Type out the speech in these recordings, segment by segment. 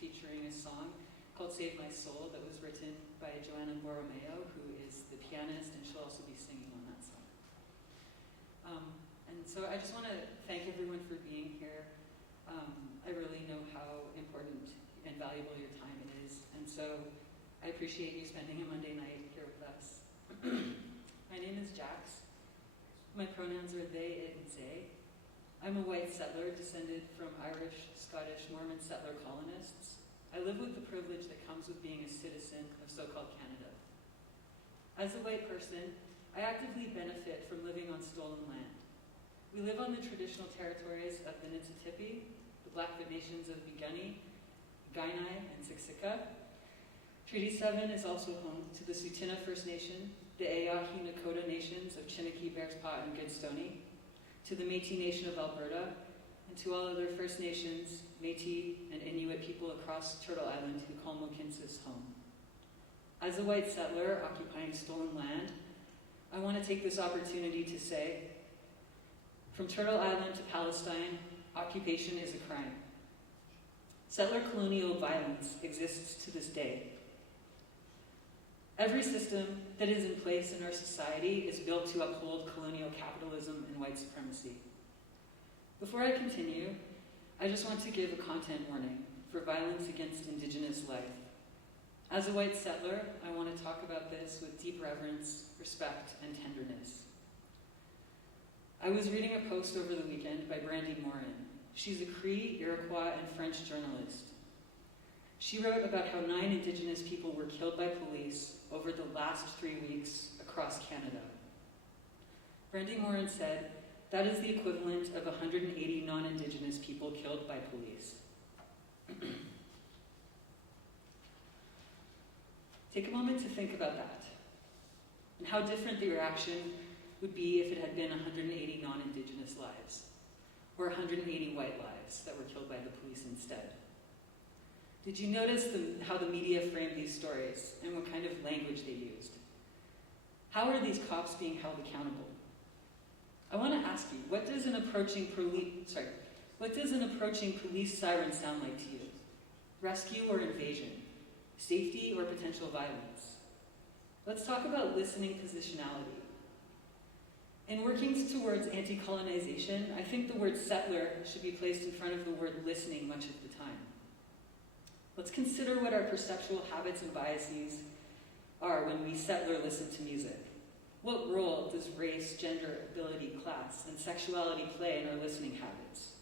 featuring a song called Save My Soul that was written by Joanna Borromeo, who is the pianist, and she'll also be singing on that song. And so I just want to thank everyone for being here. I really know how important and valuable your time is, and so I appreciate you spending a Monday night here with us. My name is jacqs. My pronouns are they, it, and they. I'm a white settler descended from Irish, Scottish, Mormon settler colonists. I live with the privilege that comes with being a citizen of so-called Canada. As a white person, I actively benefit from living on stolen land. We live on the traditional territories of the Niitsitapi, the Blackfoot nations of Piikani, Kainai, and Siksika. Treaty 7 is also home to the Tsuut'ina First Nation, the Eyahi Nakota nations of Chiniki, Bearspaw, and Goodstoney, to the Métis Nation of Alberta, and to all other First Nations, Métis, and Inuit people across Turtle Island who call Mohkinstsis home. As a white settler occupying stolen land, I want to take this opportunity to say, from Turtle Island to Palestine, occupation is a crime. Settler colonial violence exists to this day. Every system that is in place in our society is built to uphold colonial capitalism and white supremacy. Before I continue, I just want to give a content warning for violence against Indigenous life. As a white settler, I want to talk about this with deep reverence, respect, and tenderness. I was reading a post over the weekend by Brandy Morin. She's a Cree, Iroquois, and French journalist. She wrote about how 9 Indigenous people were killed by police over the last 3 weeks across Canada. Brandy Morin said, that is the equivalent of 180 non-Indigenous people killed by police. Take a moment to think about that, and how different the reaction would be if it had been 180 non-Indigenous lives, or 180 white lives that were killed by the police instead. Did you notice how the media framed these stories and what kind of language they used? How are these cops being held accountable? I want to ask you, what does an approaching police siren sound like to you? Rescue or invasion? Safety or potential violence? Let's talk about listening positionality. In working towards anti-colonization, I think the word settler should be placed in front of the word listening much of the time. Let's consider what our perceptual habits and biases are when we settler listen to music. What role does race, gender, ability, class, and sexuality play in our listening habits?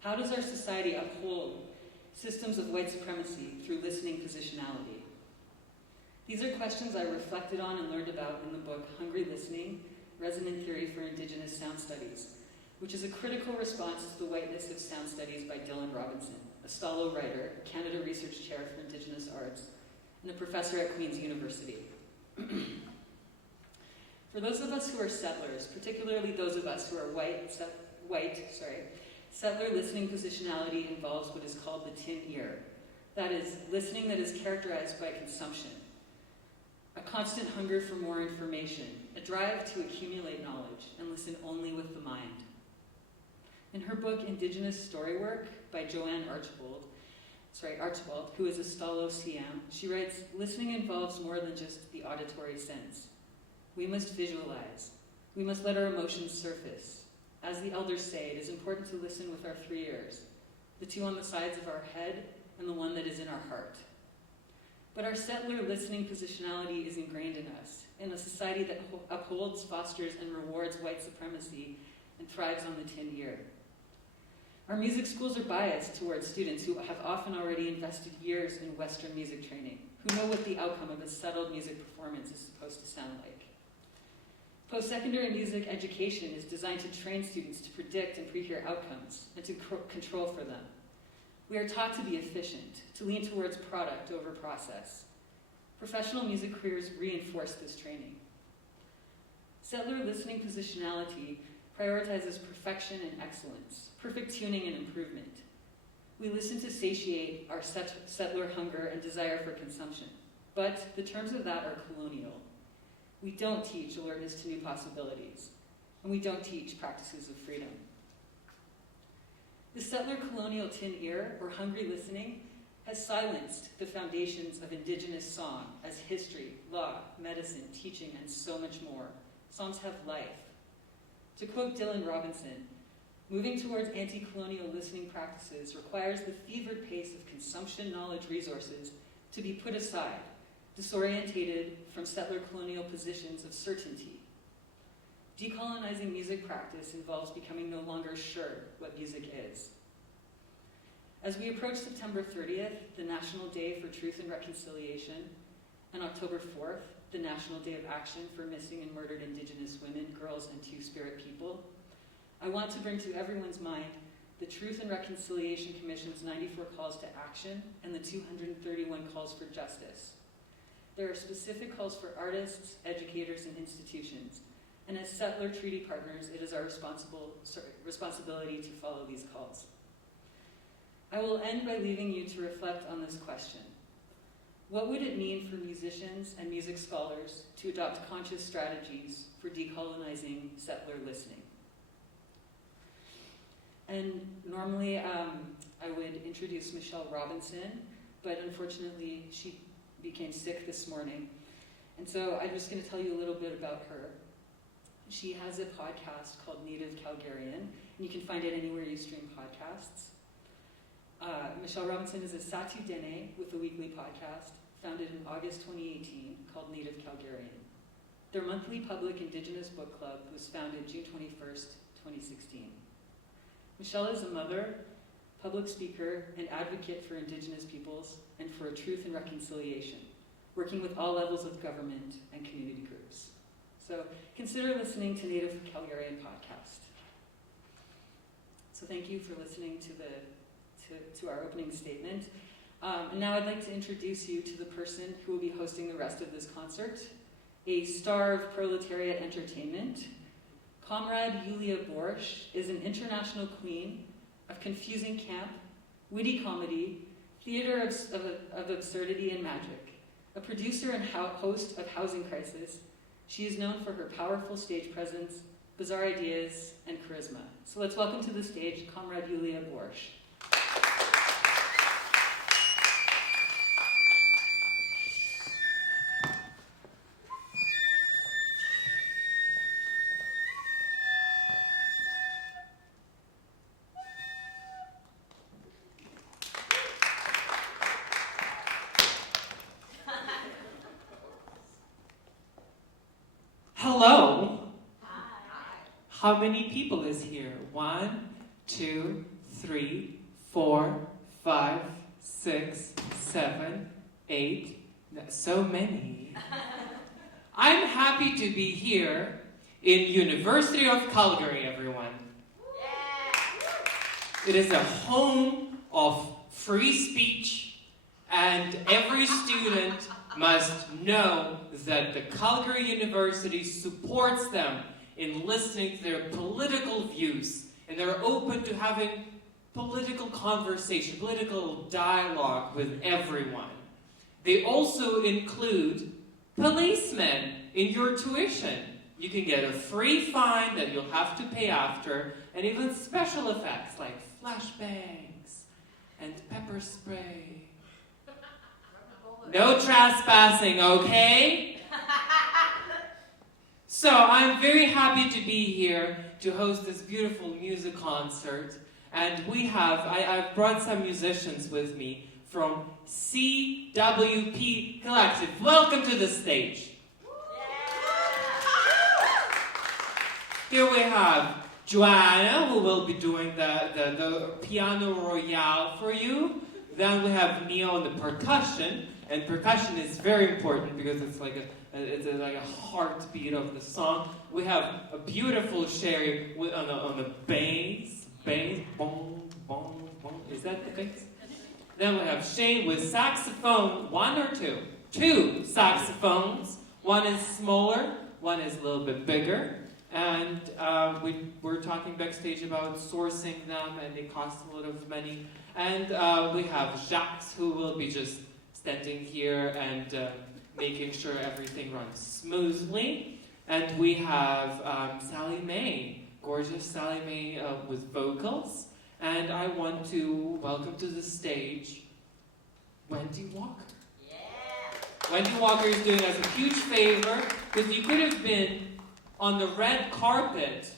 How does our society uphold systems of white supremacy through listening positionality? These are questions I reflected on and learned about in the book Hungry Listening, Resonant Theory for Indigenous Sound Studies, which is a critical response to the whiteness of sound studies by Dylan Robinson, a Stallo writer, Canada Research Chair for Indigenous Arts, and a professor at Queen's University. For those of us who are settlers, particularly those of us who are settler listening positionality involves what is called the tin ear. That is, listening that is characterized by consumption, a constant hunger for more information, a drive to accumulate knowledge and listen only with the mind. In her book, Indigenous Storywork by Joanne Archibald, who is a Stallo CM, she writes, listening involves more than just the auditory sense. We must visualize. We must let our emotions surface. As the elders say, it is important to listen with our 3 ears, the 2 on the sides of our head and the one that is in our heart. But our settler listening positionality is ingrained in us, in a society that upholds, fosters, and rewards white supremacy and thrives on the tin ear. Our music schools are biased towards students who have often already invested years in Western music training, who know what the outcome of a settled music performance is supposed to sound like. Post-secondary music education is designed to train students to predict and pre-hear outcomes and to control for them. We are taught to be efficient, to lean towards product over process. Professional music careers reinforce this training. Settler listening positionality prioritizes perfection and excellence, perfect tuning and improvement. We listen to satiate our settler hunger and desire for consumption, but the terms of that are colonial. We don't teach alertness to new possibilities, and we don't teach practices of freedom. The settler colonial tin ear, or hungry listening, has silenced the foundations of Indigenous song as history, law, medicine, teaching, and so much more. Songs have life. To quote Dylan Robinson, moving towards anti-colonial listening practices requires the fevered pace of consumption knowledge resources to be put aside, disorientated from settler colonial positions of certainty. Decolonizing music practice involves becoming no longer sure what music is. As we approach September 30th, the National Day for Truth and Reconciliation, and October 4th, the National Day of Action for Missing and Murdered Indigenous Women, Girls, and Two-Spirit People, I want to bring to everyone's mind the Truth and Reconciliation Commission's 94 calls to action and the 231 calls for justice. There are specific calls for artists, educators, and institutions, and as settler treaty partners, it is our responsibility to follow these calls. I will end by leaving you to reflect on this question. What would it mean for musicians and music scholars to adopt conscious strategies for decolonizing settler listening? And normally I would introduce Michelle Robinson, but unfortunately she became sick this morning. And so I'm just going to tell you a little bit about her. She has a podcast called Native Calgarian, and you can find it anywhere you stream podcasts. Michelle Robinson is a Satu Dene with a weekly podcast founded in August 2018 called Native Calgarian. Their monthly public Indigenous book club was founded June 21st, 2016. Michelle is a mother, public speaker, and advocate for Indigenous peoples and for truth and reconciliation, working with all levels of government and community groups. So consider listening to Native Calgarian Podcast. So thank you for listening to our opening statement. And now I'd like to introduce you to the person who will be hosting the rest of this concert, a star of proletariat entertainment. Comrade Yulia Borscht is an international queen of confusing camp, witty comedy, theater of absurdity and magic. A producer and host of Housing Crisis, she is known for her powerful stage presence, bizarre ideas, and charisma. So let's welcome to the stage Comrade Yulia Borscht. Hello. Hi. How many people is here? 1, 2, 3, 4, 5, 6, 7, 8. So many. I'm happy to be here in University of Calgary, everyone. Yeah. It is a home of free speech, and every student must know that the Calgary University supports them in listening to their political views, and they're open to having political conversation, political dialogue with everyone. They also include policemen in your tuition. You can get a free fine that you'll have to pay after, and even special effects like flashbangs and pepper spray. No trespassing, okay? So I'm very happy to be here to host this beautiful music concert. And I've brought some musicians with me from CWP Collective. Welcome to the stage. Here we have Joanna, who will be doing the piano royale for you. Then we have Neil on the percussion. And percussion is very important because it's like a heartbeat of the song. We have a beautiful Sherry on the bass, boom, boom, boom. Is that the bass? Then we have Shane with saxophone, 1 or 2? 2 saxophones. One is smaller, one is a little bit bigger. And we're talking backstage about sourcing them, and they cost a lot of money. And we have jacqs, who will be just standing here and making sure everything runs smoothly. And we have SallieMae, gorgeous SallieMae with vocals. And I want to welcome to the stage Wendy Walker. Wendy Walker is doing us a huge favor because you could have been on the red carpet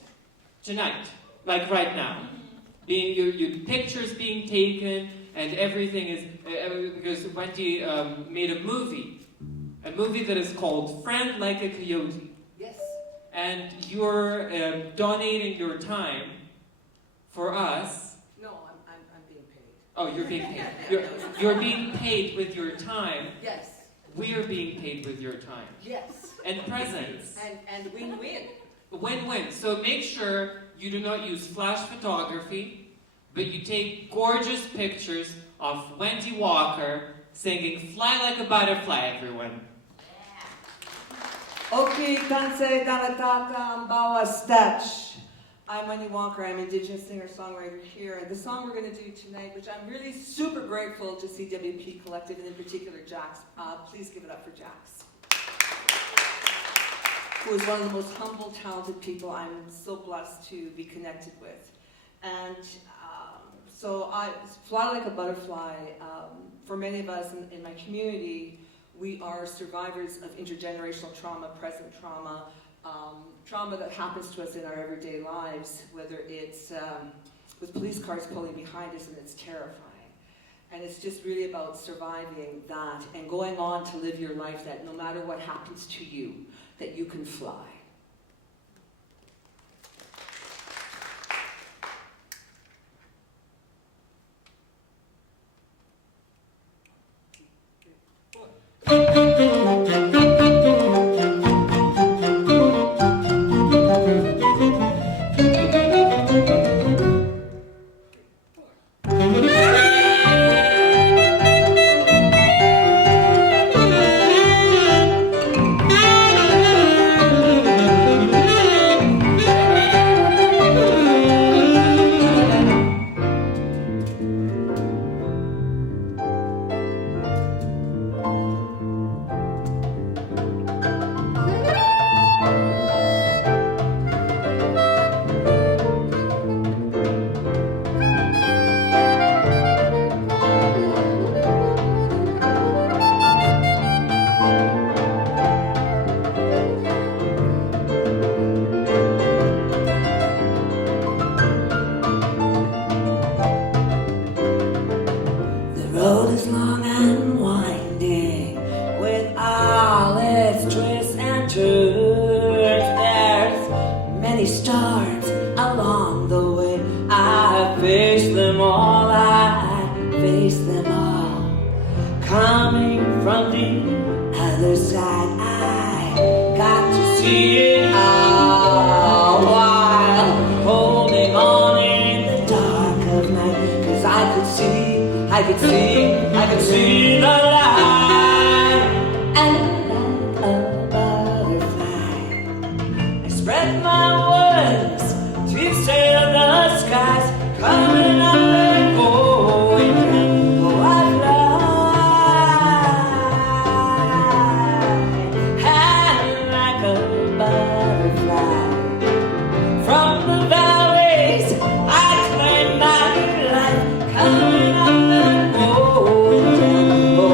tonight, like right now. Being your pictures being taken and everything is because Wendy made a movie that is called Friend Like a Coyote. Yes. And you're donating your time for us. No, I'm being paid. Oh, you're being paid. You're being paid with your time. Yes. We are being paid with your time. Yes. And presents. And win-win. Win-win. So make sure you do not use flash photography, but you take gorgeous pictures of Wendy Walker singing Fly Like a Butterfly, everyone. Okay, Kanse Dalatata Mbawa Stach. I'm Wendy Walker. I'm Indigenous singer-songwriter here. And the song we're going to do tonight, which I'm really super grateful to CWP Collective, and in particular jacqs. Please give it up for jacqs, who is one of the most humble, talented people I'm so blessed to be connected with. And so I fly like a butterfly. For many of us in my community, we are survivors of intergenerational trauma, present trauma, trauma that happens to us in our everyday lives, whether it's with police cars pulling behind us, and it's terrifying. And it's just really about surviving that and going on to live your life that no matter what happens to you, that you can fly.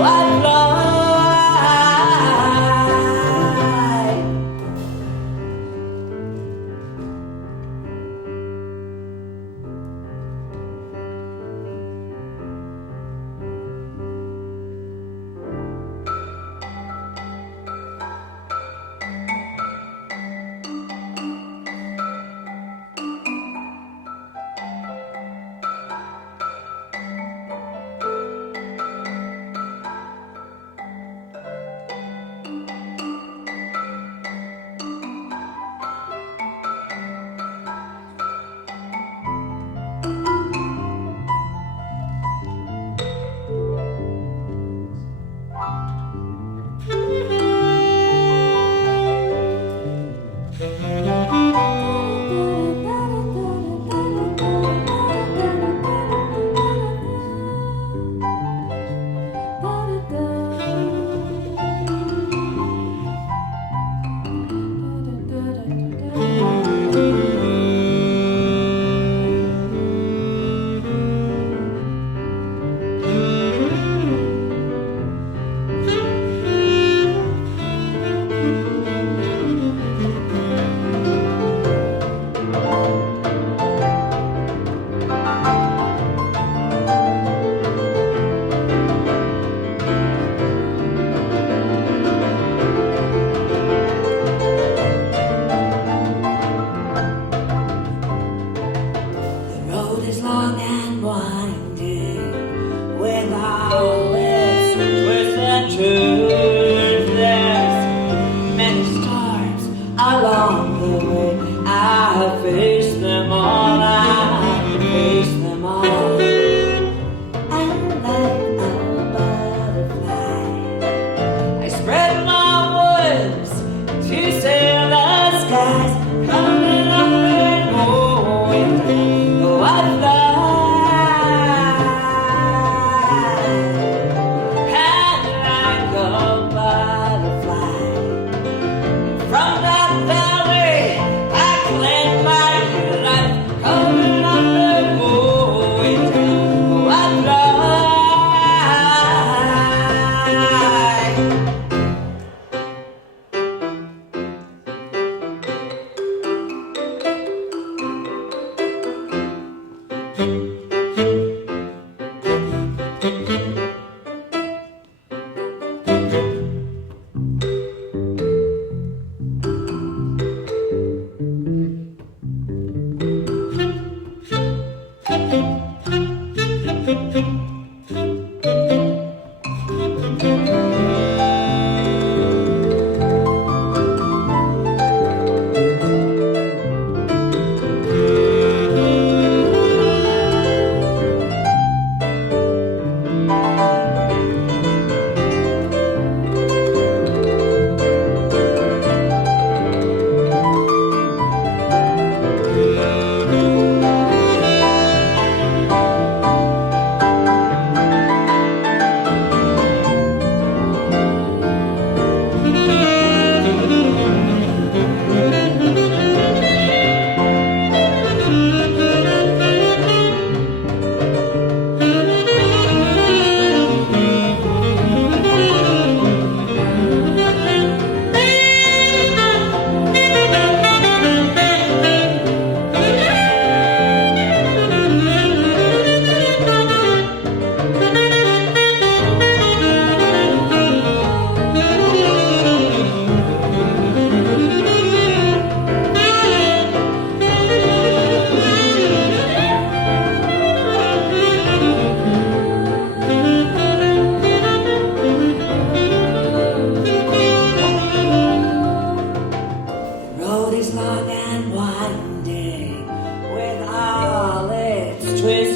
I fly.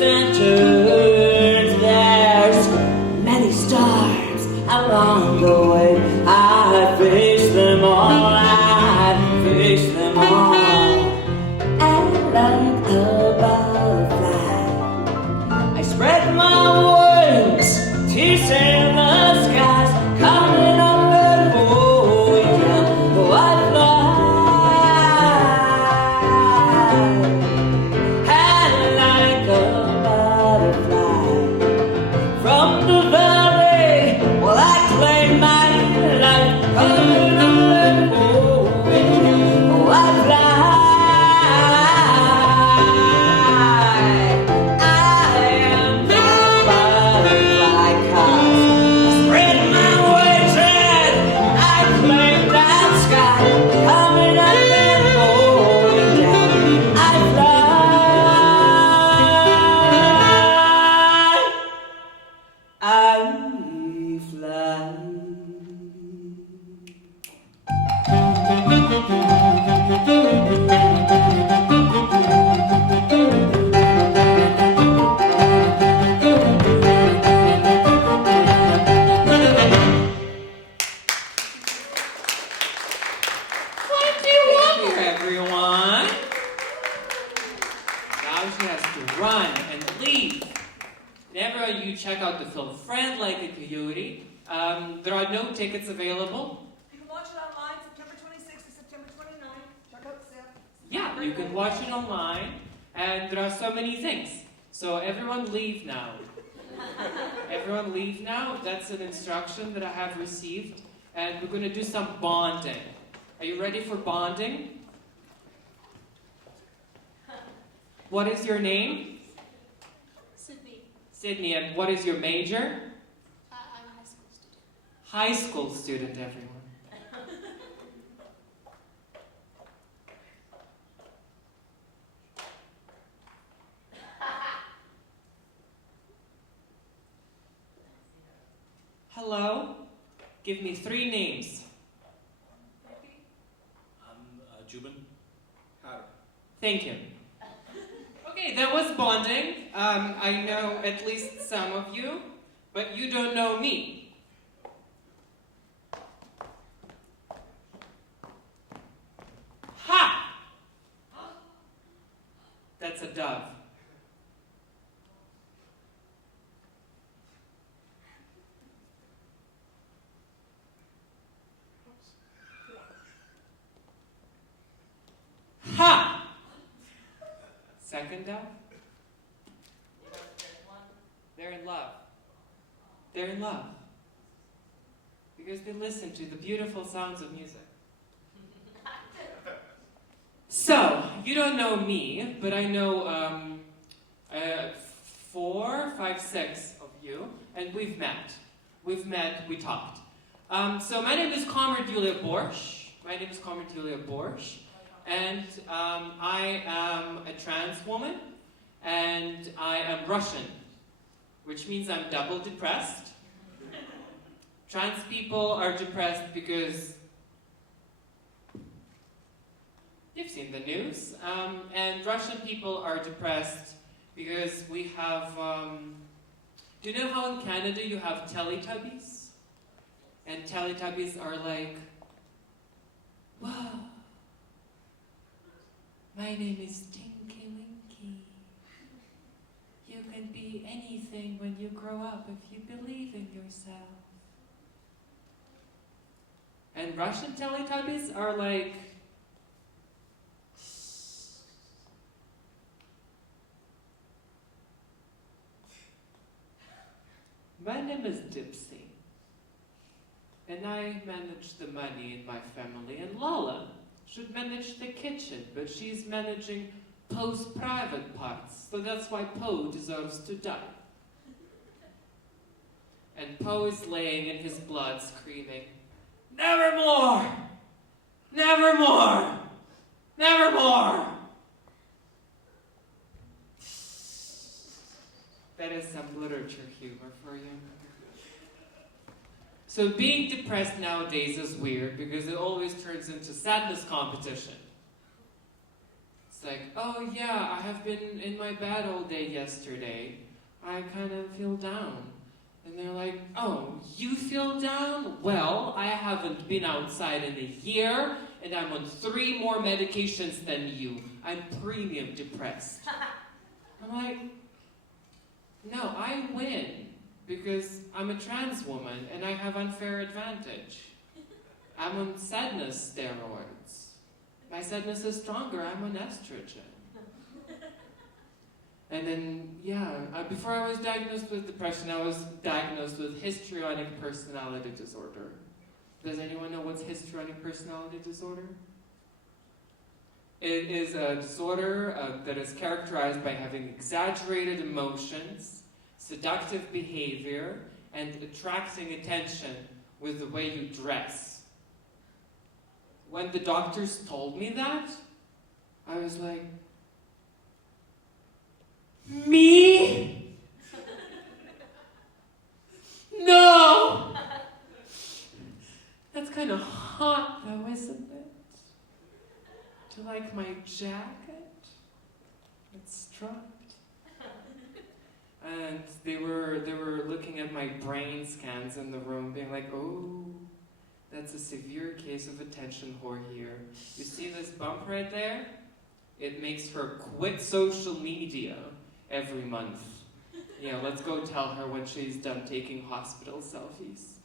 and turns. There's many stars along the way. I face them all, I face them all. And like a butterfly, I spread my wings to sail the skies. Coming up and going down, oh, I fly. There are no tickets available. You can watch it online, September 26th to September 29th. Check out SIP. Yeah, you can watch it online, and there are so many things. So everyone leave now. Everyone leave now. That's an instruction that I have received. And we're going to do some bonding. Are you ready for bonding? What is your name? Sydney. Sydney, and what is your major? I'm a high school student. High school student, everyone. Hello? Give me 3 names. Juban. Hatter. Thank you. Okay, that was bonding. I know at least some of you, but you don't know me. Ha! That's a dove. Ha! Second dove? They're in love. They're in love. Because they listen to the beautiful sounds of music. So, you don't know me, but I know 4, 5, 6 of you, and we've met. We talked. So my name is Comrade Yulia Borscht. And I am a trans woman, and I am Russian, which means I'm double depressed. Trans people are depressed because you've seen the news, and Russian people are depressed because we have, do you know how in Canada you have Teletubbies? And Teletubbies are like, wow. My name is Tinky Winky. You can be anything when you grow up if you believe in yourself. And Russian Teletubbies are like, my name is Dipsy, and I manage the money in my family, and Lala should manage the kitchen, but she's managing Poe's private parts, so that's why Poe deserves to die. And Poe is laying in his blood screaming, nevermore! Nevermore! Nevermore! That is some literature humor for you. So being depressed nowadays is weird because it always turns into sadness competition. It's like, oh yeah, I have been in my bed all day yesterday. I kind of feel down. And they're like, oh, you feel down? Well, I haven't been outside in a year, and I'm on 3 more medications than you. I'm premium depressed. I'm like, no, I win. Because I'm a trans woman and I have unfair advantage. I'm on sadness steroids. My sadness is stronger, I'm on estrogen. And then, before I was diagnosed with depression, I was diagnosed with histrionic personality disorder. Does anyone know what's histrionic personality disorder? It is a disorder that is characterized by having exaggerated emotions, seductive behavior, and attracting attention with the way you dress. When the doctors told me that, I was like, me? No! That's kind of hot though, isn't it? Do you like my jacket? It's striped. And they were looking at my brain scans in the room, being like, oh, that's a severe case of attention whore here. You see this bump right there? It makes her quit social media every month. Yeah, let's go tell her when she's done taking hospital selfies.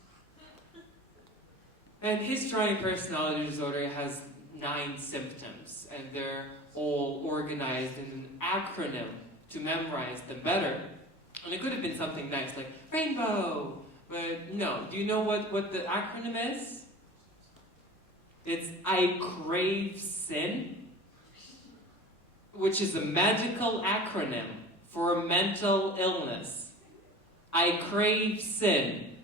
And histrionic personality disorder has 9 symptoms, and they're all organized in an acronym to memorize them better. And it could have been something nice, like rainbow, but no. Do you know what the acronym is? It's I crave sin, which is a medical acronym for a mental illness. I crave sin.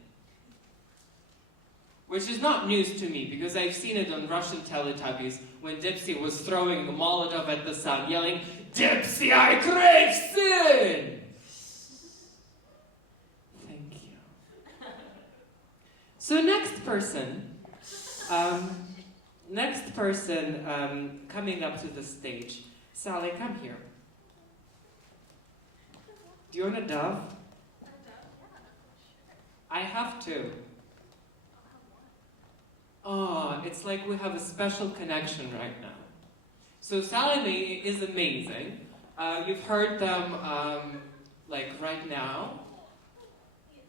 Which is not news to me, because I've seen it on Russian Teletubbies when Dipsy was throwing a Molotov at the sun, yelling, Dipsy, I crave sin! So next person coming up to the stage. Sallie, come here. Do you want a dove? I have two. Oh, it's like we have a special connection right now. So SallieMae is amazing. You've heard them like right now,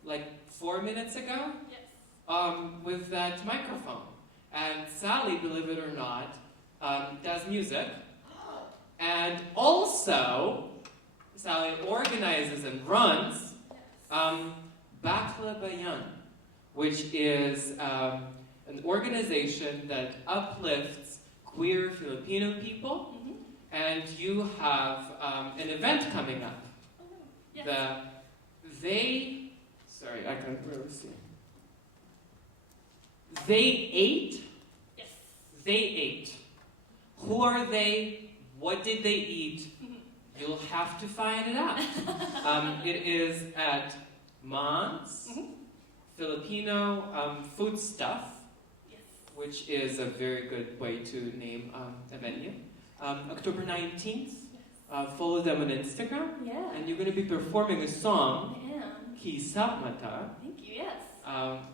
like 4 minutes ago, with that microphone. And Sallie, believe it or not, does music. And also, Sallie organizes and runs Bakla Bayan, which is an organization that uplifts queer Filipino people. And you have an event coming up. Sorry, I can't really see. They ate? Yes. They ate. Who are they? What did they eat? You'll have to find it out. It is at Mom's Filipino Food Stuff, which is a very good way to name a venue. October 19th. Follow them on Instagram. Yeah. And you're going to be performing a song, I am. Kisapmata, Thank you, yes.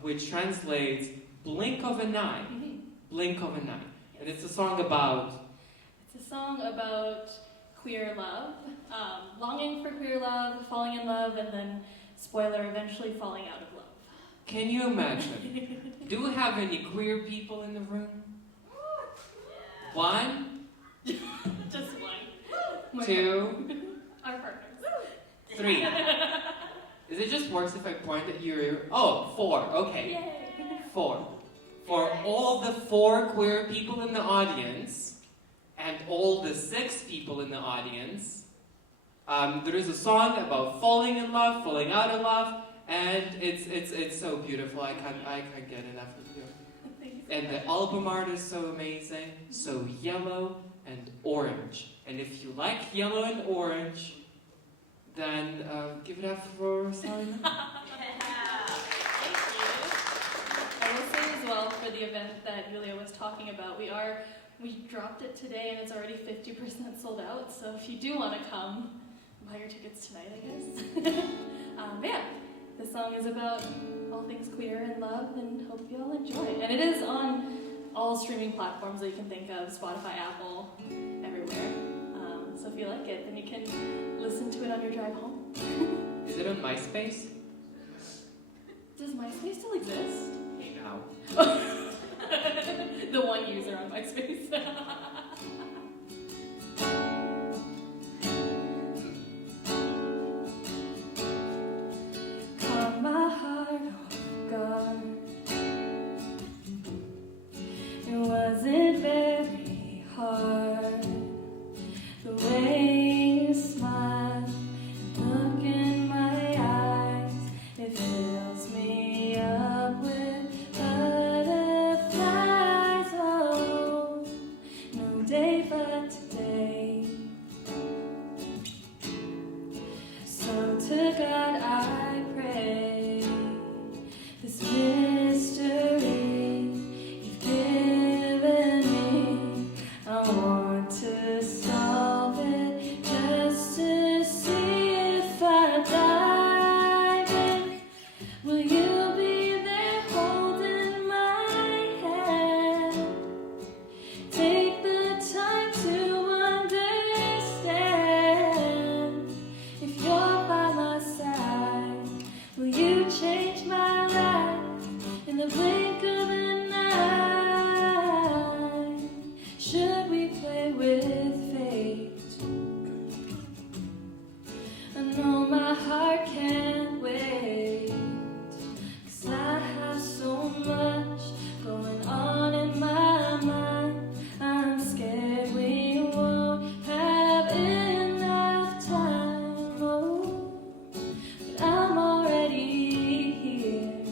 which translates blink of an eye. Blink of an eye. Yes. And it's a song about... It's a song about queer love, longing for queer love, falling in love, and then, spoiler, eventually falling out of love. Can you imagine? Do we have any queer people in the room? Yeah. One? Just one. Two? Our partners. Three. Is it just worse if I point at your ear? Oh, four. Okay. Yay. Four. For all the 4 queer people in the audience, and all the 6 people in the audience, there is a song about falling in love, falling out of love, and it's so beautiful. I can't get enough of you. And the album art is so amazing, so yellow and orange. And if you like yellow and orange, then give it up for SallieMae. I will say as well, for the event that Yulia was talking about, we dropped it today and it's already 50% sold out, so if you do want to come, buy your tickets tonight, I guess. But yeah, the song is about all things queer and love, and hope you all enjoy it. And it is on all streaming platforms that you can think of, Spotify, Apple, everywhere. So if you like it, then you can listen to it on your drive home. Is it on MySpace? Does MySpace still exist? Hey now. The one user on MySpace. Caught my heart off guard. It wasn't very hard. The way you smile, look in my eyes, it fills me up with butterflies. Oh, no day but today. So to God I pray, this mystery you've given me, I want to solve it just to see if I dive in. Will you be there holding my hand? Take the time to understand. If you're by my side, will you change my life in the blink of an eye? Should we play with fate? I know my heart can't wait, 'cause I have so much going on in my mind. I'm scared we won't have enough time. Oh, but I'm already here.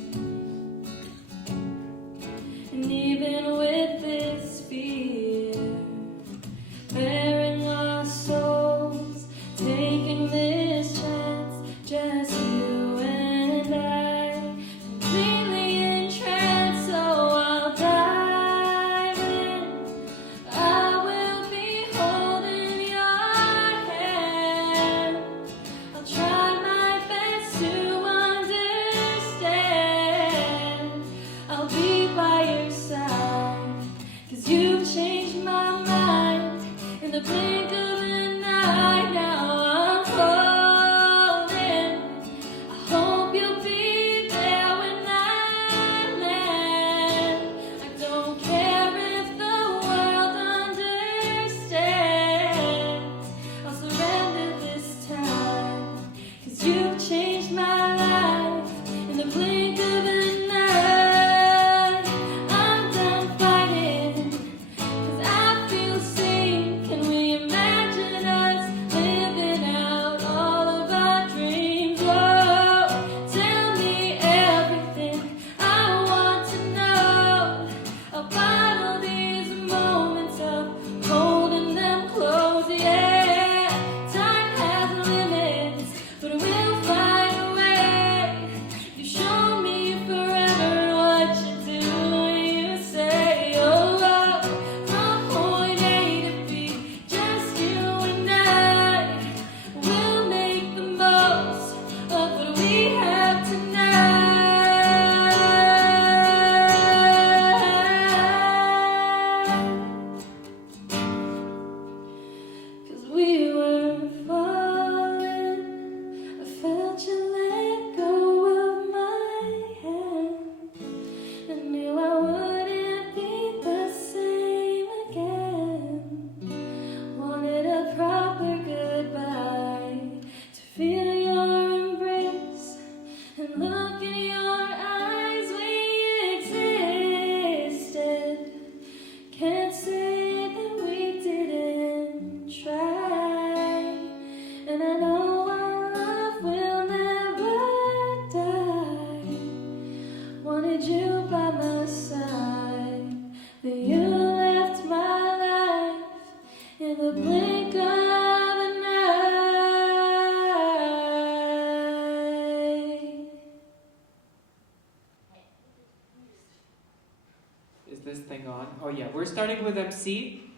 this thing on. Oh yeah, we're starting with MC.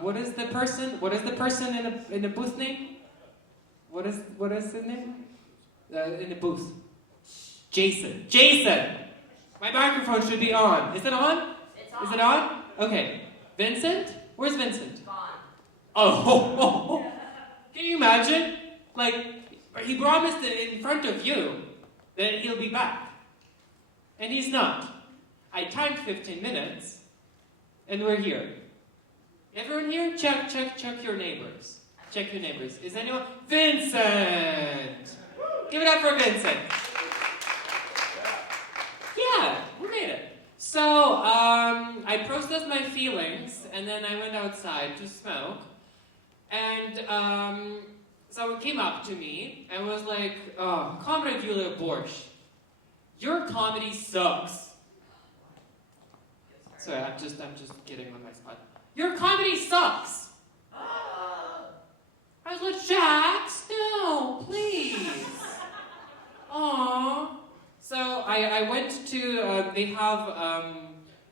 What is the person in the booth name? What is the name? In the booth. Jason. My microphone should be on. Is it on? It's on. Is it on? Okay. Vincent? Where's Vincent? Gone. Oh. Can you imagine? Like, he promised it in front of you that he'll be back. And he's not. I timed 15 minutes, and we're here. Everyone here? Check your neighbors. Check your neighbors. Is anyone? Vincent! Give it up for Vincent. Yeah, we made it. So, I processed my feelings, and then I went outside to smoke. And someone came up to me and was like, "Oh, Comrade Yulia Borscht, your comedy sucks." Sorry, I'm just getting on my spot. Your comedy sucks. I was like, "Jacks, no, please." Aww. So I went to, they have,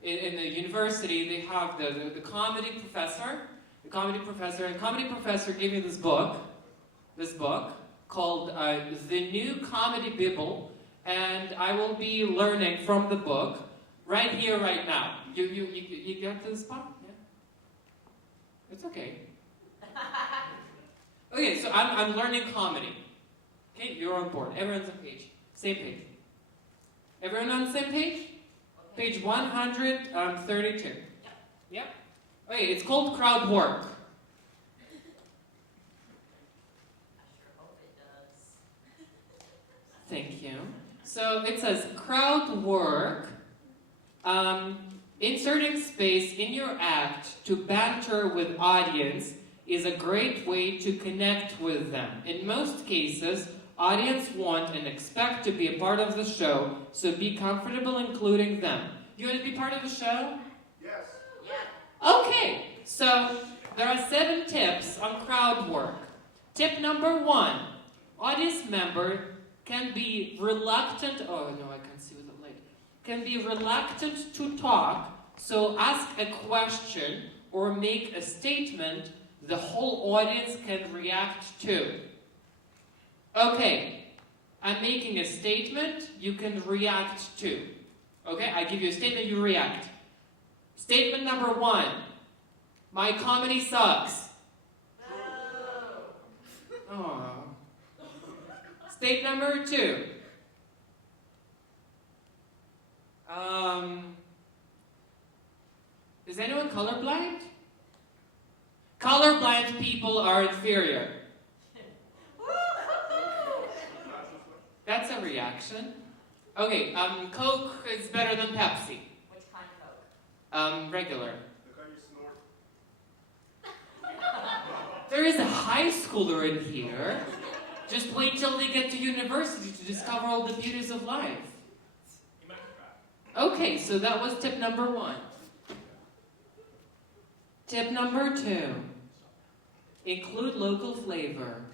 in the university, they have the comedy professor. The comedy professor gave me this book called The New Comedy Bible, and I will be learning from the book right here, right now. You got to the spot? Yeah? It's okay. Okay, so I'm learning comedy. Okay, you're on board. Everyone's on page. Same page. Everyone on the same page? Page 132. Yeah? Okay, it's called crowd work. I sure hope it does. Thank you. So it says crowd work, inserting space in your act to banter with audience is a great way to connect with them. In most cases, audience want and expect to be a part of the show, so be comfortable including them. You want to be part of the show? Yes. Yeah. Okay, so there are 7 tips on crowd work. Tip number 1, audience member can be reluctant, oh no, I can't see with the light, can be reluctant to talk, so ask a question or make a statement the whole audience can react to. Okay, I'm making a statement you can react to. Okay, I give you a statement, you react. Statement number 1, my comedy sucks. Oh. Statement number 2. Is anyone colorblind? Colorblind people are inferior. That's a reaction. Okay, Coke is better than Pepsi. Which kind of Coke? Regular. The kind you snort. There is a high schooler in here. Just wait till they get to university to discover all the beauties of life. Okay, so that was tip number 1. Tip number 2. Include local flavor.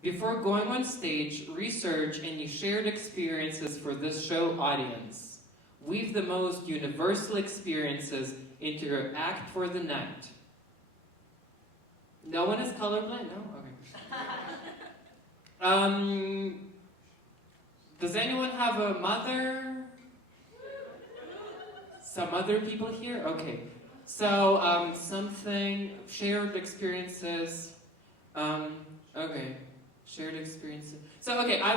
Before going on stage, research any shared experiences for this show audience. Weave the most universal experiences into your act for the night. No one is colorblind? No? Okay. Does anyone have a mother? Some other people here? Okay. So, something, shared experiences. Okay. Shared experiences. So, okay, I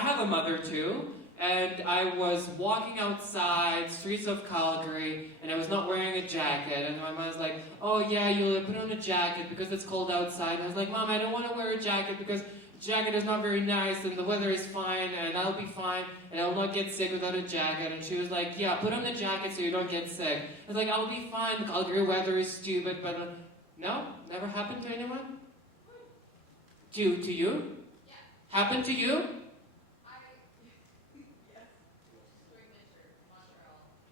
have a mother too, and I was walking outside, streets of Calgary, and I was not wearing a jacket, and my mom was like, "Oh yeah, Yulia, put on a jacket because it's cold outside." And I was like, "Mom, I don't want to wear a jacket because jacket is not very nice, and the weather is fine, and I'll be fine, and I'll not get sick without a jacket." And she was like, "Yeah, put on a jacket so you don't get sick." I was like, "I'll be fine, Calgary weather is stupid," but no, never happened to anyone? To you? Yeah. Happened to you? Yes. During winter,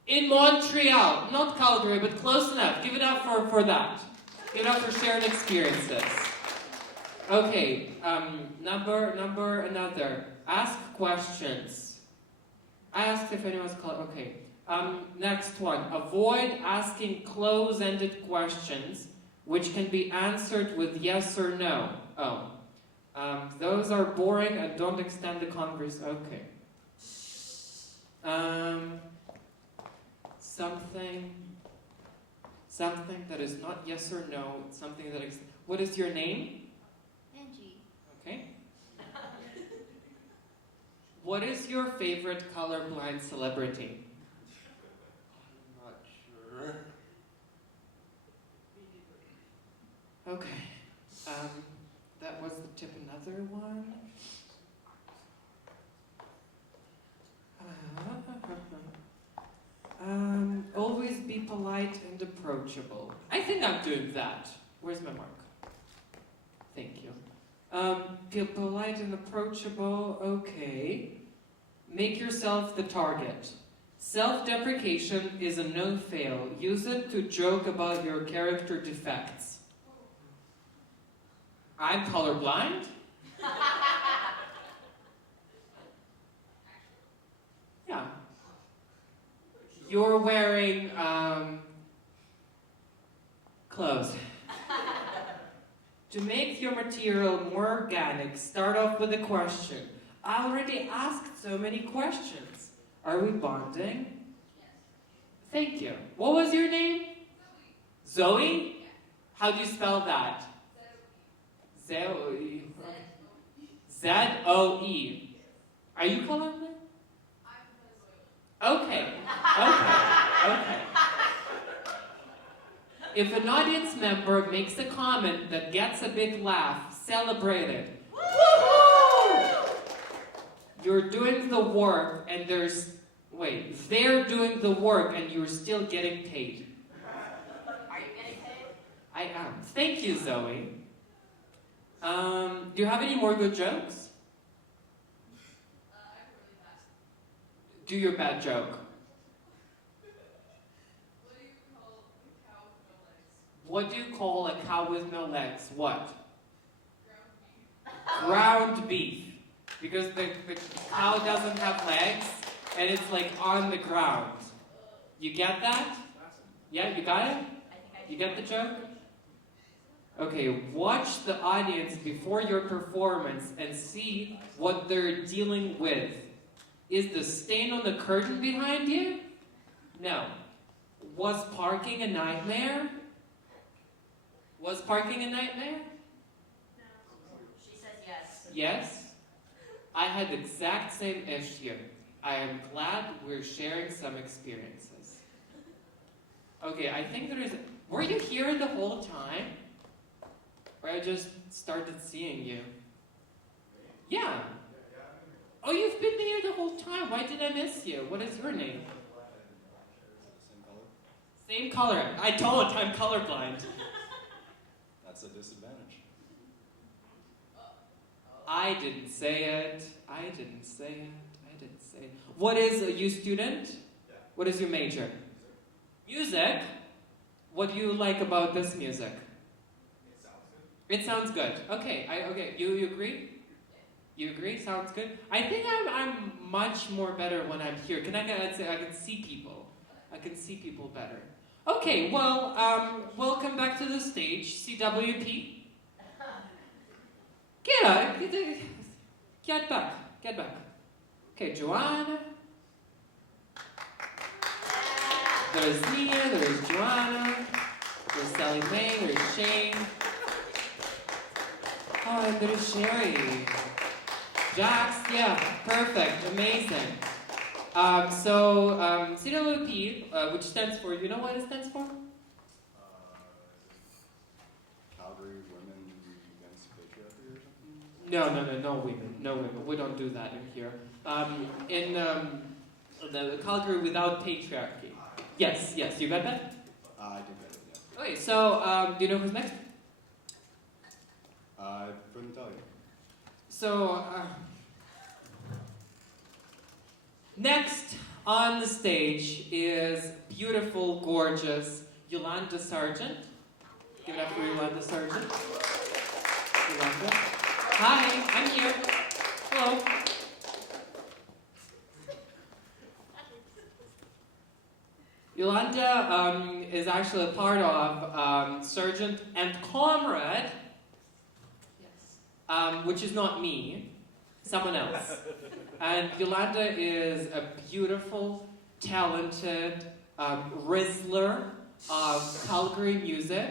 In Montreal, not Calgary, but close enough. Give it up for that. Give it up for shared experiences. Okay, another. Ask questions. I asked if anyone's called. Okay. Next one. Avoid asking close-ended questions which can be answered with yes or no. Oh. Those are boring and don't extend the conversation. Okay. Something that is not yes or no. Something that what is your name? Angie. Okay. What is your favorite colorblind celebrity? I'm not sure. Okay. That was the tip. Another one. Always be polite and approachable. I think I'm doing that. Where's my mark? Thank you. Be polite and approachable. Okay. Make yourself the target. Self-deprecation is a no-fail. Use it to joke about your character defects. I'm colorblind. Yeah. You're wearing clothes. To make your material more organic, start off with a question. I already asked so many questions. Are we bonding? Yes. Thank you. What was your name? Zoe? How do you spell that? Zoe. Z-O-E. Are you colorblind? Okay. Okay. If an audience member makes a comment that gets a big laugh, celebrate it. You're doing the work and they're doing the work and you're still getting paid. Are you getting paid? I am. Thank you, Zoe. Do you have any more good jokes? I'm really bad. Do your bad joke. What do you call a cow with no legs? What do you call a cow with no legs? What? Ground beef. Ground beef. Because the cow doesn't have legs and it's like on the ground. You get that? Yeah, you got it? I think I You get the joke? Okay, watch the audience before your performance and see what they're dealing with. Is the stain on the curtain behind you? No. Was parking a nightmare? Was parking a nightmare? She says yes. Yes. I had the exact same issue. I am glad we're sharing some experiences. Okay, I think there is... Were you here the whole time? Or I just started seeing you? Yeah. Oh, you've been here the whole time. Why did I miss you? What is your name? Same color. I told I'm colorblind. That's a disadvantage. I didn't say it. What is you student? Yeah. What is your major? Music. What do you like about this music? It sounds good. It sounds good. Okay. You agree? You agree? Sounds good. I think I'm much more better when I'm here. I'd say I can see people. I can see people better. Okay. Well, welcome back to the stage, CWP. Get back. Okay, Joanna. There's Nia, there's Joanna, there's SallieMae, there's Shane. Oh, and there's Sherry. jacqs, yeah, perfect, amazing. CWP, which stands for, you know what it stands for? Calgary Women Against Patriarchy or something? No women. We don't do that in here. In the Calgary Without Patriarchy. Yes, you got that? I did get it, yeah. Okay, so do you know who's next? I couldn't tell you. So, next on the stage is beautiful, gorgeous Yolanda Sargeant. Give it up for Yolanda Sargeant. Yolanda. Hi, I'm here. Hello. Yolanda is actually a part of Sargeant and Comrade, which is not me, someone else. And Yolanda is a beautiful, talented rizzler of Calgary music,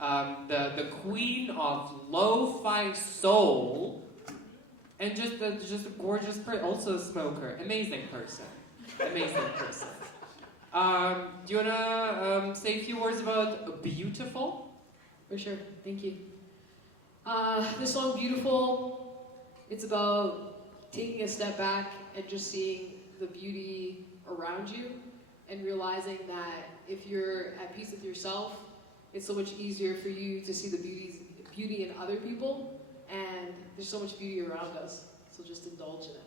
the queen of lo-fi soul, and just a gorgeous person, also a smoker. Amazing person. Do you want to say a few words about Beautiful? For sure, thank you. This song, Beautiful, it's about taking a step back and just seeing the beauty around you and realizing that if you're at peace with yourself, it's so much easier for you to see the beauty in other people, and there's so much beauty around us, so just indulge in it.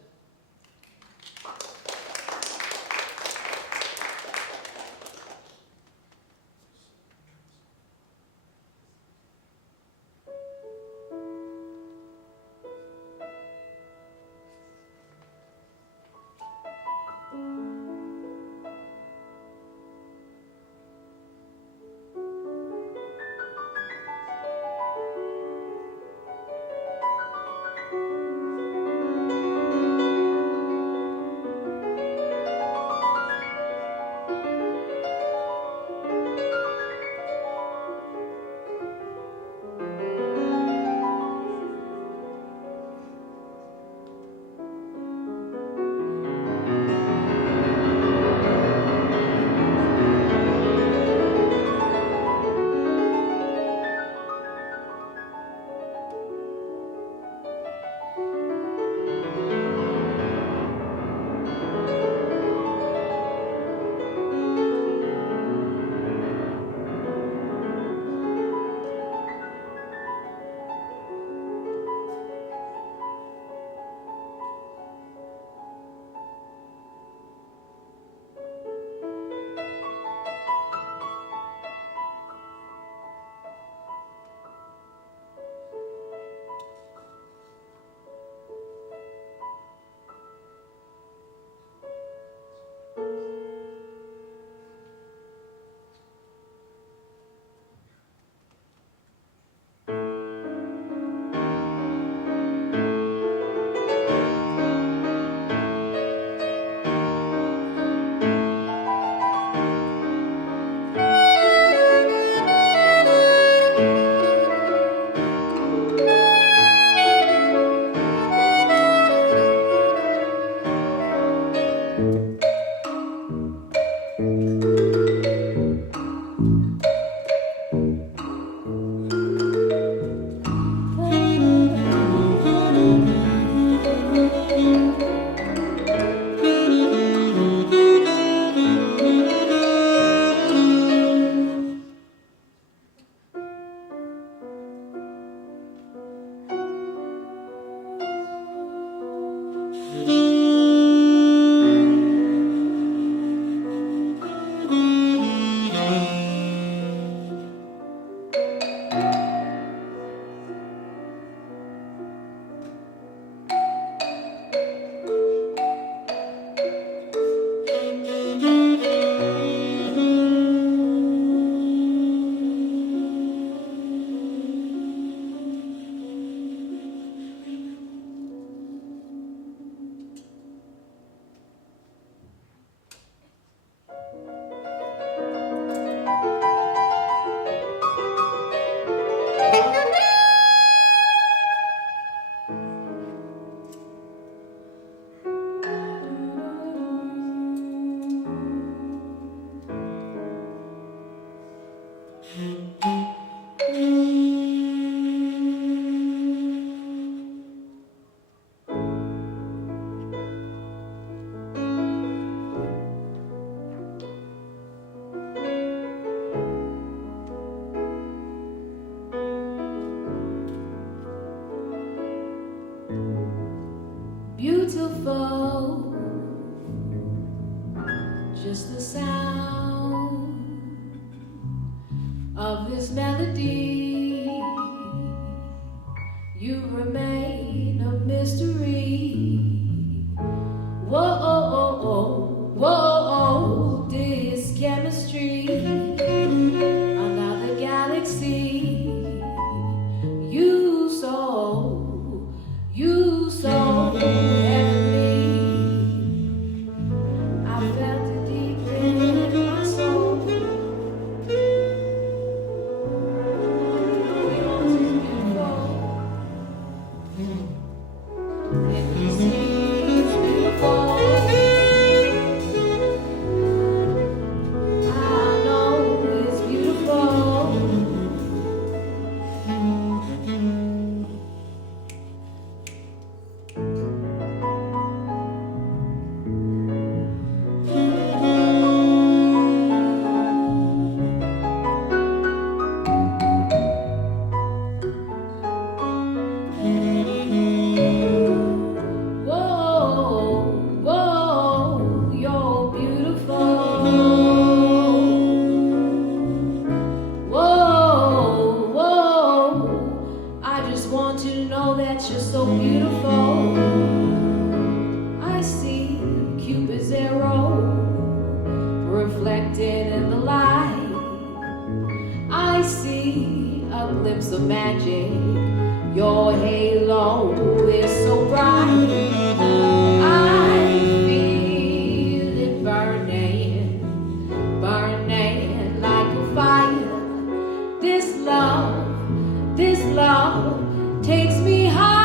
Beautiful, just the sound of this melody. You remain a mystery. Whoa, whoa, whoa, this can zero, reflected in the light. I see a glimpse of magic. Your halo is so bright. I feel it burning, burning like a fire. This love takes me high.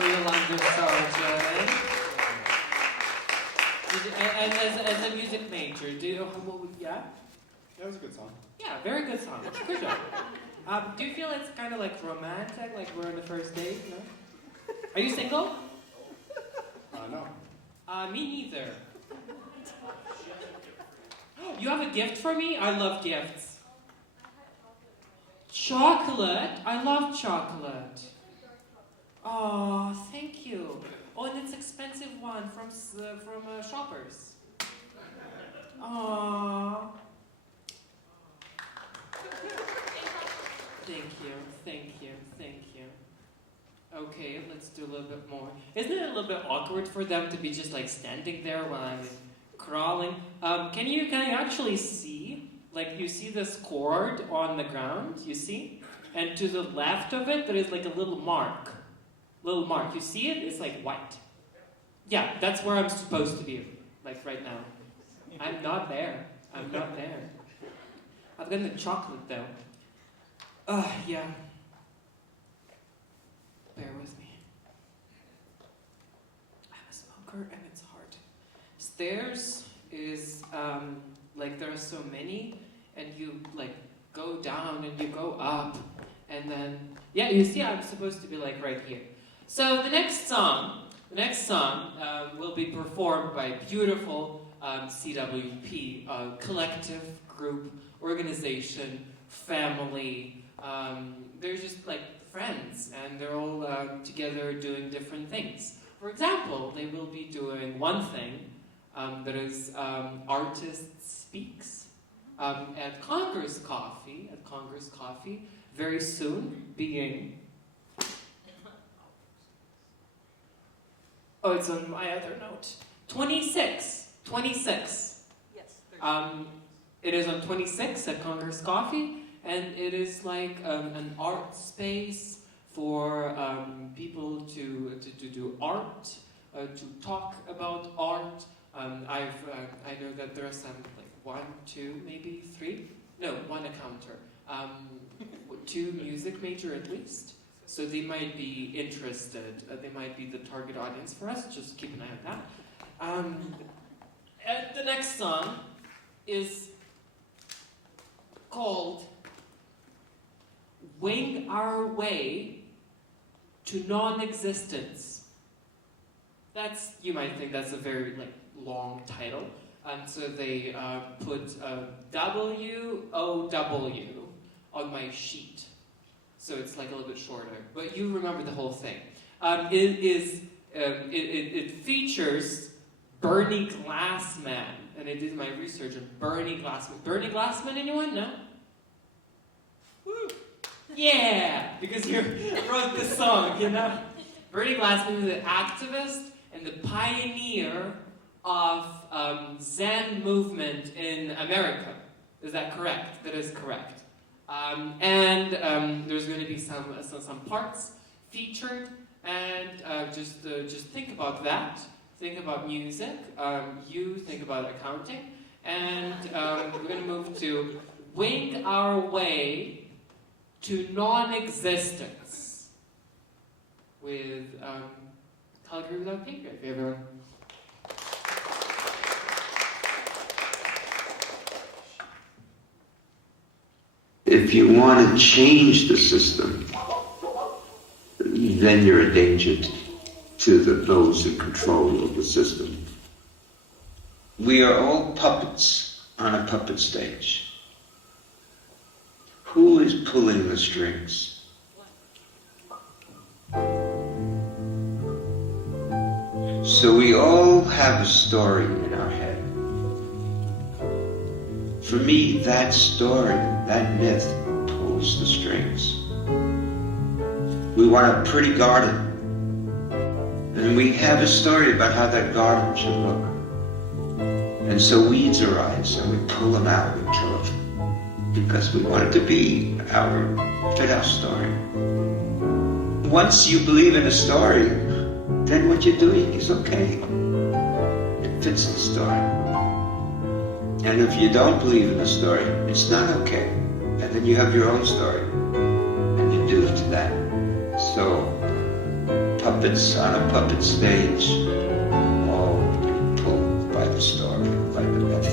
Yolanda Sargeant. And as a music major, do you yeah? That was a good song. Yeah, very good song. Good job. Do you feel it's kind of like romantic, like we're on the first date? No? Are you single? No. Me neither. You have a gift for me? I love gifts. Chocolate? I love chocolate. Oh, thank you. Oh, and it's expensive one from Shoppers. Oh. Thank you. Okay, let's do a little bit more. Isn't it a little bit awkward for them to be just like standing there while I'm crawling? Can you actually see? Like you see this cord on the ground, you see? And to the left of it, there is like a little mark. You see it? It's like white. Yeah, that's where I'm supposed to be, like right now. I'm not there. I've got the chocolate though. Yeah. Bear with me. I'm a smoker and it's hard. Stairs is, like there are so many, and you like go down and you go up, and then, yeah, you see I'm supposed to be like right here. So the next song will be performed by beautiful CWP, collective, group, organization, family. They're just like friends, and they're all together doing different things. For example, they will be doing one thing that is Artist Speaks at Congress Coffee, very soon, being... Oh, it's on my other note. 26. Yes. It is on 26 at Congress Coffee, and it is like an art space for people to do art, to talk about art. I know that there are some like 1, 2, maybe 3. No, one encounter. 2 music major at least. So they might be interested. They might be the target audience for us. Just keep an eye on that. And the next song is called "Wing Our Way to Non-Existence." You might think that's a very long title. So they put WOW on my sheet. So it's like a little bit shorter, but you remember the whole thing. It features Bernie Glassman, and I did my research on Bernie Glassman. Bernie Glassman, anyone? No? Woo! Yeah, because you wrote this song, you know. Bernie Glassman is an activist and the pioneer of Zen movement in America. Is that correct? That is correct. And there's going to be some parts featured, and just think about that. Think about music. You think about accounting, and we're going to move to "Wing Our Way to Non-Existence" with Calgary Without Patriarchy, everyone. If you want to change the system, then you're a danger to those in control of the system. We are all puppets on a puppet stage. Who is pulling the strings? So we all have a story in our head. For me, that story, that myth, pulls the strings. We want a pretty garden, and we have a story about how that garden should look. And so weeds arise, and we pull them out and kill them, because we want it to fit our story. Once you believe in a story, then what you're doing is okay. It fits the story. And if you don't believe in the story, it's not okay. And then you have your own story, and you do it to that. So, puppets on a puppet stage, all pulled by the story, by the myth.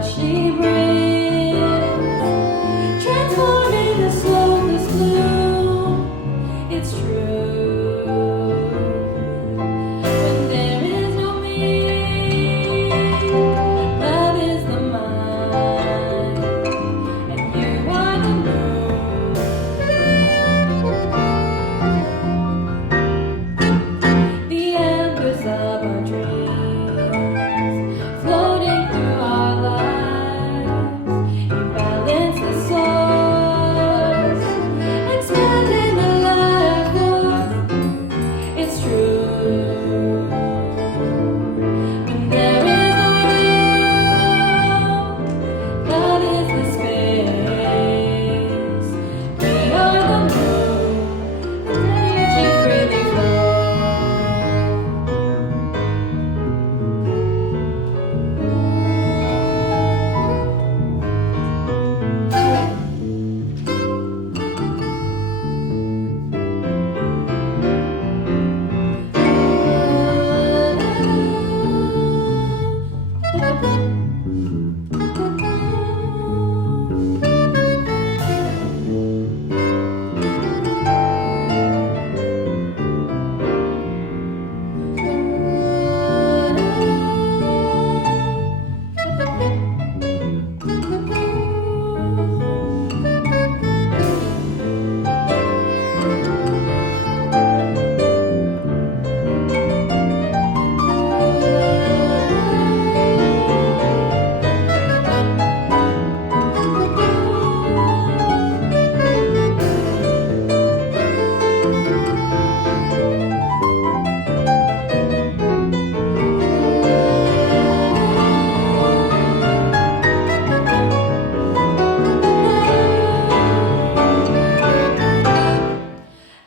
what she brings, transforming the slowness blue. It's true. When there is no me, love is the mind, and you are the moon. The embers of our dreams floating through our lives. You balance the source, expanding the life force. It's true. When there is no room, love is the space. We are the moon, energy freely flows.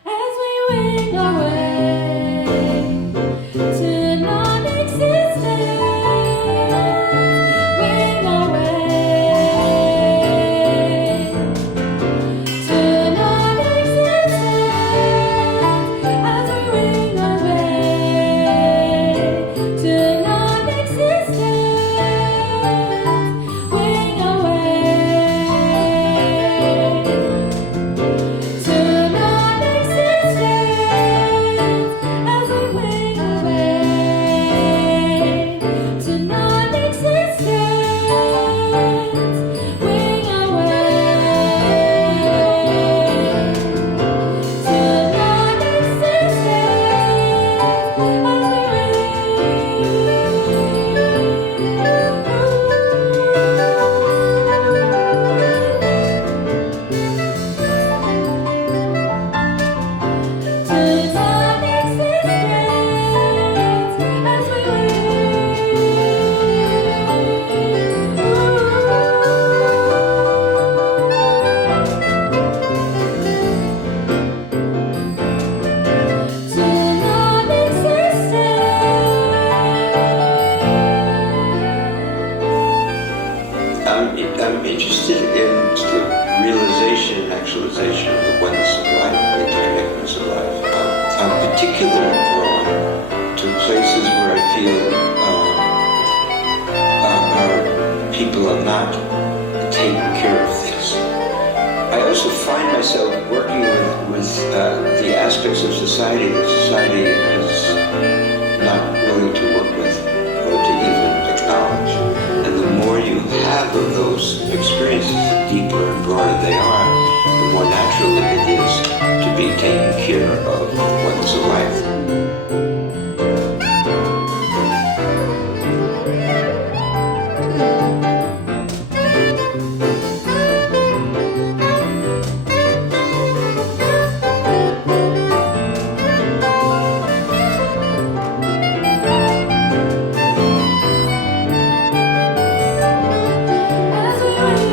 As we wing our way to non-existence, wing our way to non-existence. As we wing our way to non-existence, wing our way to non-existence, as we wing away to non-existence, wing I'm interested in the realization and actualization of the oneness of life, the interconnectedness of life. I'm particularly drawn to places where I feel our people are not taking care of things. I also find myself working with the aspects of society that society is not willing to work with or to even acknowledge. And the more you have of those experiences, the deeper and broader they are, the more natural it is to be taking care of one's life. as we wing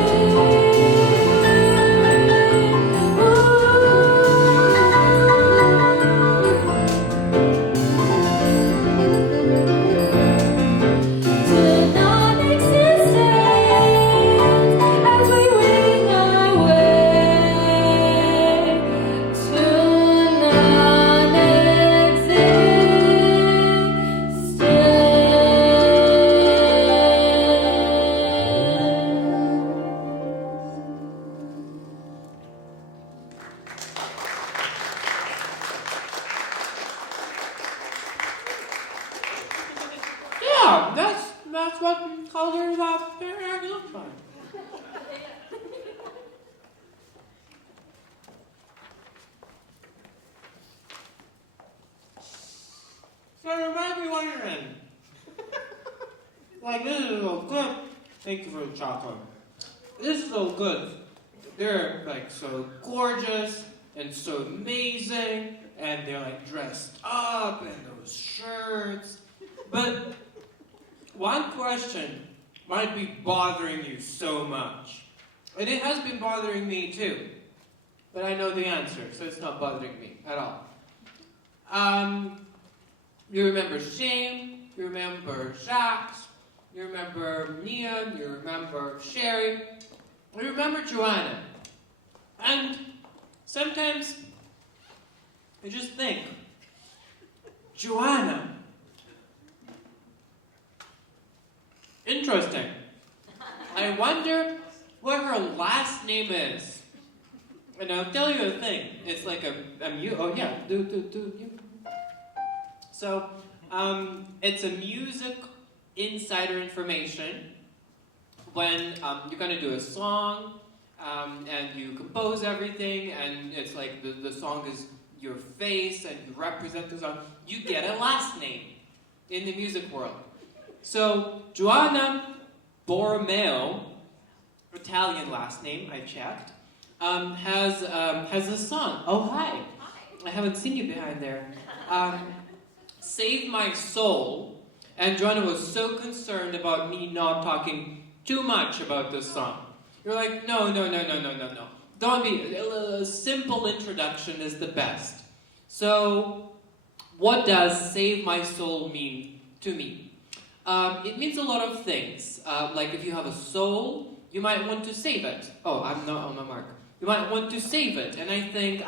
children. Like, this is so good. Thank you for the chocolate. This is so good. They're like so gorgeous and so amazing, and they're like dressed up and those shirts. But one question might be bothering you so much. And it has been bothering me too. But I know the answer, so it's not bothering me at all. You remember Shane, you remember Jacques, you remember Nia, you remember Sherry, you remember Joanna. And sometimes I just think, Joanna, interesting. I wonder what her last name is. And I'll tell you a thing. It's like you. So, it's a music insider information when you're going to do a song and you compose everything and it's like the song is your face and you represent the song. You get a last name in the music world. So, Joanna Borromeo, Italian last name, I checked, has a song. Oh, hi. I haven't seen you behind there. Save My Soul. And Joanna was so concerned about me not talking too much about this song. You're like, no. Don't be. A simple introduction is the best. So, what does Save My Soul mean to me? It means a lot of things. Like if you have a soul, you might want to save it. Oh, I'm not on my mark. You might want to save it, and I think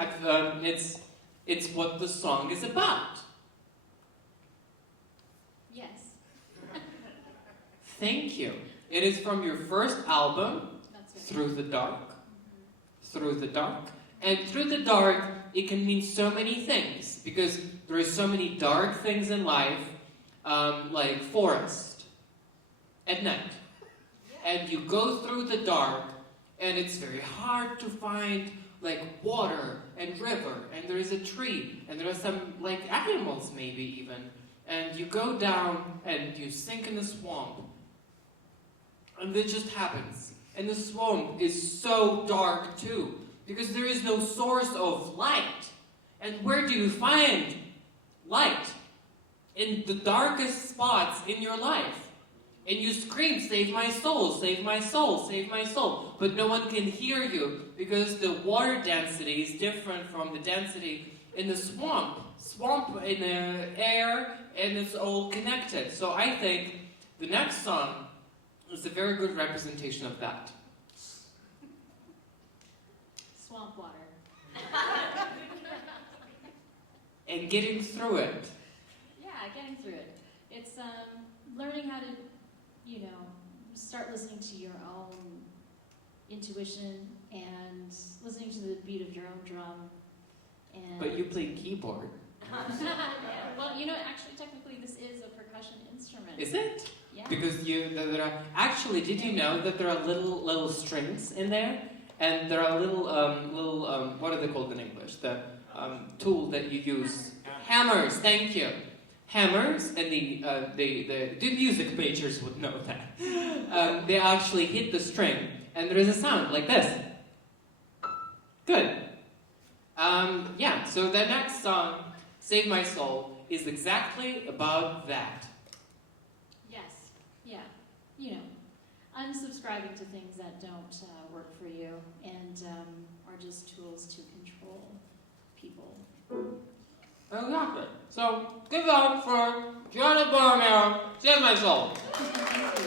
it's what the song is about. Yes. Thank you. It is from your first album, Through the Dark. Through the Dark. And through the dark, it can mean so many things, because there are so many dark things in life, like forest at night. And you go through the dark, and it's very hard to find like water and river, and there is a tree, and there are some like animals maybe even. And you go down and you sink in the swamp. And it just happens. And the swamp is so dark too, because there is no source of light. And where do you find light? In the darkest spots in your life. And you scream, save my soul, save my soul, save my soul. But no one can hear you because the water density is different from the density in the swamp. Swamp in the air, and it's all connected. So I think the next song is a very good representation of that. Swamp water. And getting through it. Yeah, getting through it. It's learning how to, start listening to your own intuition and listening to the beat of your own drum. And But you play keyboard. yeah. Well, actually, technically, this is a percussion instrument. Is it? Yeah. Because there are actually. Did you know that there are little strings in there, and there are little what are they called in English? The tool that you use. Hammers. Thank you. Hammers, and the music majors would know that. They actually hit the string, and there is a sound like this. Good. Yeah. So the next song, "Save My Soul," is exactly about that. Yes. Yeah. Unsubscribing to things that don't work for you and are just tools to control people. Exactly. So, give it up for Yolanda Borromeo, Save My Soul. Thank you.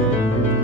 Thank you.